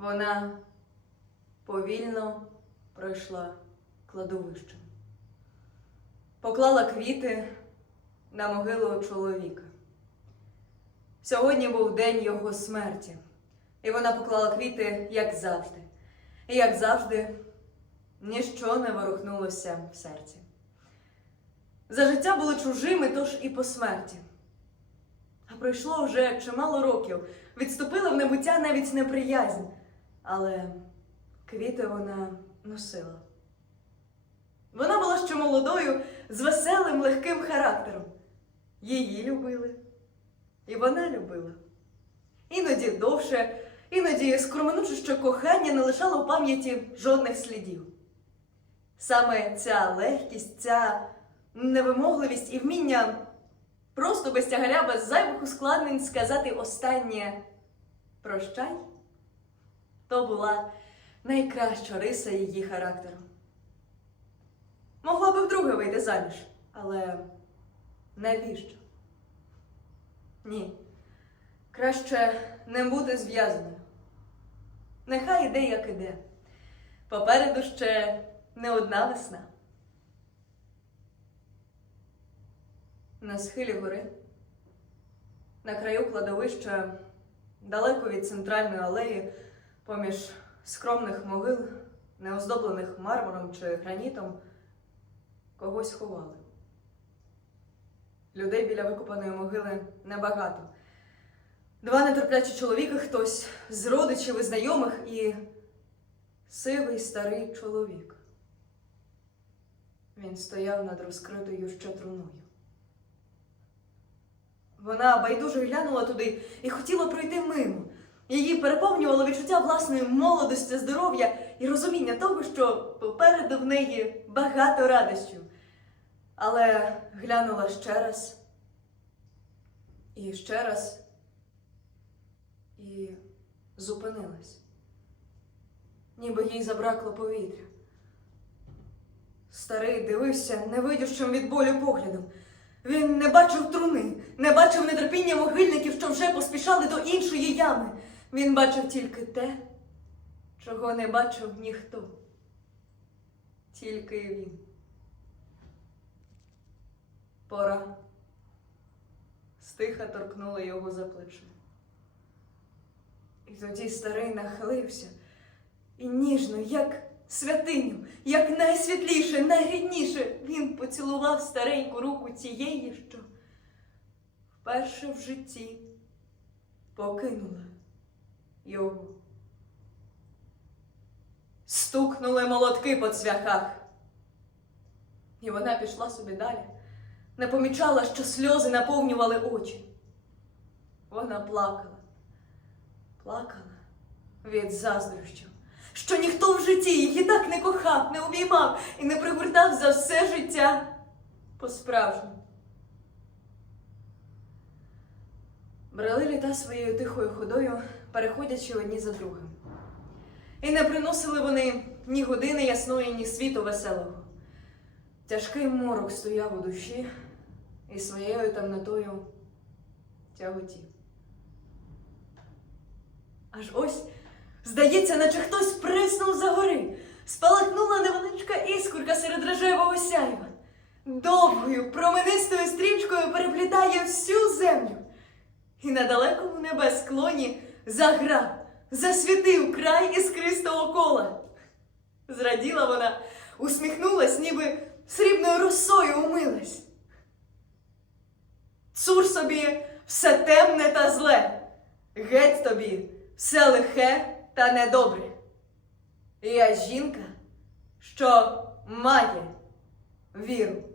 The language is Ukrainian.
Вона повільно пройшла кладовищем. Поклала квіти на могилу чоловіка. Сьогодні був день його смерті, і вона поклала квіти, як завжди. І як завжди, ніщо не ворухнулося в серці. За життя були чужими, тож і по смерті. А пройшло вже чимало років, відступила в небуття навіть неприязнь, але квіти вона носила. Вона була ще молодою, з веселим, легким характером. Її любили, і вона любила. Іноді довше, іноді скромнуче кохання не лишало в пам'яті жодних слідів. Саме ця легкість, ця невимогливість і вміння просто без тягаря, без зайвих ускладнень сказати останнє прощай, то була найкраща риса її характеру. Могла би вдруге вийти заміж, але навіщо? Ні. Краще не бути зв'язаною. Нехай іде, як іде. Попереду ще не одна весна. На схилі гори, на краю кладовища, далеко від центральної алеї, поміж скромних могил, не оздоблених мармуром чи гранітом, когось ховали. Людей біля викопаної могили небагато. Два нетерплячі чоловіки, хтось з родичів і знайомих і сивий старий чоловік. Він стояв над розкритою ще труною. Вона байдуже глянула туди і хотіла пройти мимо. Її переповнювало відчуття власної молодості, здоров'я і розуміння того, що попереду в неї багато радощів. Але глянула ще раз і ще раз і зупинилась, ніби їй забракло повітря. Старий дивився невидющим від болю поглядом. Він не бачив труни, не бачив нетерпіння могильників, що вже поспішали до іншої ями. Він бачив тільки те, чого не бачив ніхто. Тільки він. Пора. Стиха торкнула його за плече. І тоді старий нахилився і ніжно, як святиню, як найсвітліше, найрідніше, він поцілував стареньку руку тієї, що вперше в житті покинула його. Стукнули молотки по цвяхах. І вона пішла собі далі, не помічала, що сльози наповнювали очі. Вона плакала, плакала від заздрощів, що ніхто в житті її так не кохав, не обіймав і не пригортав за все життя по-справжньому. Брали літа своєю тихою ходою, переходячи одні за другим. І не приносили вони ні години ясної, ні світу веселого. Тяжкий морок стояв у душі і своєю темнотою тяготів. Аж ось, здається, наче хтось приснув за гори, спалахнула невеличка іскорка серед рожевого сяйва. Довгою, променистою стрічкою переплітає всю землю. І на далекому небесклоні заграв, засвітив край іскристого кола. Зраділа вона, усміхнулась, ніби срібною росою умилась. Цур собі все темне та зле, геть тобі все лихе та недобре. Я жінка, що має віру.